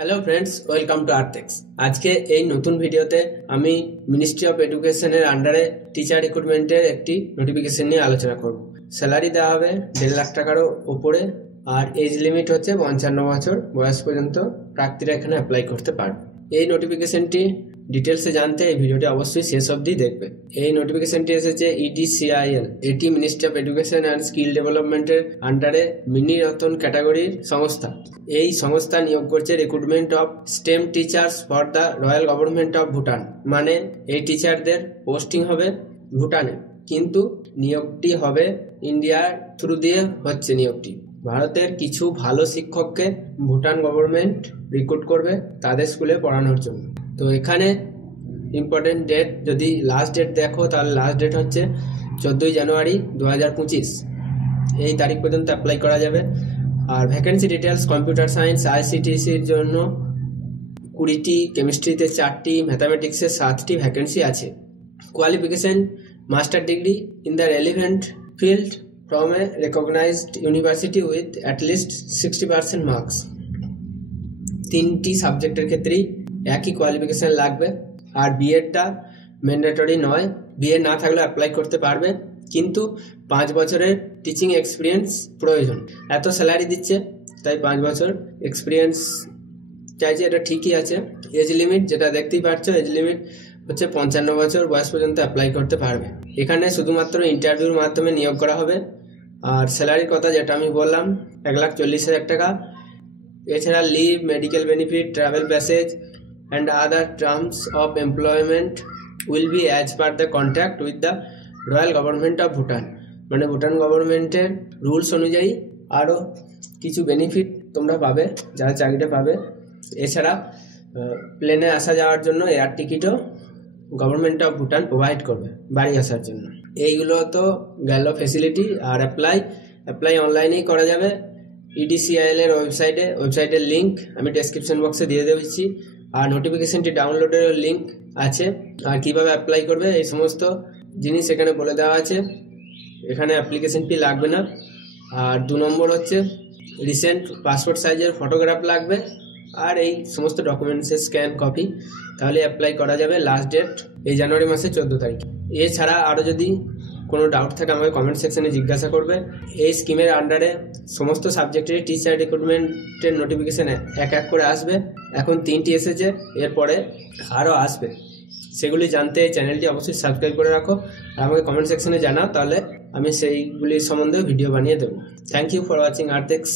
Hello friends, welcome to Arthex. আজকে এই নতুন ভিডিওতে আমি মিনিস্ট্রি অফ এডুকেশনের আন্ডারে টিচার রিক্রুটমেন্টের একটি নোটিফিকেশন নিয়ে আলোচনা করব। স্যালারি দেওয়া হবে 1.5 লাখ টাকারও উপরে, আর এজ লিমিট হচ্ছে 55 বছর বয়স পর্যন্ত প্রার্থীরা এখানে অ্যাপ্লাই করতে পারবে। এই নোটিফিকেশনটি ডিটেলসে জানতে এই ভিডিওটি অবশ্যই শেষ অবধি দেখবে। এই নোটিফিকেশনটি এসেছে EDCIL, এটি ministry of education and skill ডেভেলপমেন্টের আন্ডারে মিনি রতন ক্যাটাগরির সংস্থা। এই সংস্থা নিয়োগ করছে recruitment of stem teachers for the royal government of Bhutan. মানে এই টিচারদের পোস্টিং হবে ভুটানে, কিন্তু নিয়োগটি হবে ইন্ডিয়ার থ্রু দিয়ে হচ্ছে নিয়োগটি। ভারতের কিছু ভালো শিক্ষককে ভুটান গভর্নমেন্ট রিক্রুট করবে তাদের স্কুলে পড়ানোর জন্য। তো এখানে ইম্পর্টেন্ট ডেট, যদি লাস্ট ডেট দেখো তাহলে লাস্ট ডেট হচ্ছে 14 জানুয়ারি 2025। এই তারিখ পর্যন্ত অ্যাপ্লাই করা যাবে। আর ভ্যাকেন্সি ডিটেলস: কম্পিউটার সায়েন্স ICTCর জন্য 20টি, কেমিস্ট্রিতে 4টি, ম্যাথামেটিক্সে 7টি ভ্যাকেন্সি আছে। Qualification: master degree in the relevant field from a recognized university with at least 60% marks. 3টি সাবজেক্টের ক্ষেত্রেই একই কোয়ালিফিকেশন লাগবে। আর বিএডটা ম্যান্ডেটরি নয়, বিএড না থাকলেও অ্যাপ্লাই করতে পারবে, কিন্তু 5 বছরের টিচিং এক্সপিরিয়েন্স প্রয়োজন। এত স্যালারি দিচ্ছে তাই 5 বছর এক্সপিরিয়েন্স চাইছে, এটা ঠিকই আছে। এজ লিমিট যেটা দেখতেই পাচ্ছ, এজ লিমিট হচ্ছে 55 বছর বয়স পর্যন্ত অ্যাপ্লাই করতে পারবে। এখানে শুধুমাত্র ইন্টারভিউর মাধ্যমে নিয়োগ করা হবে। আর স্যালারির কথা যেটা আমি বললাম, 1,40,000 টাকা। এছাড়া leave, medical benefit, travel passage and other terms of employment will be as per the contract with the royal government of Bhutan. মানে ভুটান গভর্নমেন্টের রুলস অনুযায়ী আরও কিছু বেনিফিট তোমরা পাবে, যারা চাকরিটা পাবে। এছাড়া প্লেনে আসা যাওয়ার জন্য এয়ার টিকিটও গভর্নমেন্ট অফ ভুটান প্রোভাইড করবে বাড়ি আসার জন্য। এইগুলো তো গেল ফেসিলিটি। আর অ্যাপ্লাই অনলাইনেই করা যাবে। EDCIL এর ওয়েবসাইটের লিঙ্ক আমি ডেসক্রিপশন বক্সে দিয়ে দিচ্ছি। আর নোটিফিকেশনটি ডাউনলোডের লিঙ্ক আছে। আর কিভাবে অ্যাপ্লাই করবে এই সমস্ত জিনিস এখানে বলে দেওয়া আছে। এখানে অ্যাপ্লিকেশন ফি লাগবে না। আর 2 নম্বর হচ্ছে রিসেন্ট পাসপোর্ট সাইজের ফটোগ্রাফ লাগবে, আর এই সমস্ত ডকুমেন্টসের স্ক্যান কপি, তাহলে অ্যাপ্লাই করা যাবে। লাস্ট ডেট এই জানুয়ারি মাসের 14 তারিখ। এছাড়া আরও যদি কোনো ডাউট থাকে আমাকে কমেন্ট সেকশনে জিজ্ঞাসা করবে। এই স্কিমের আন্ডারে সমস্ত সাবজেক্টের টিচার রিক্রুটমেন্টের নোটিফিকেশন এক এক করে আসবে। এখন 3টি এসেছে, এরপরে আরও আসবে। সেগুলি জানতে চ্যানেলটি অবশ্যই সাবস্ক্রাইব করে রাখো আর আমাকে কমেন্ট সেকশনে জানাও, তাহলে আমি সেইগুলির সম্বন্ধে ভিডিও বানিয়ে দেবো। Thank you for watching আর্থেক্স।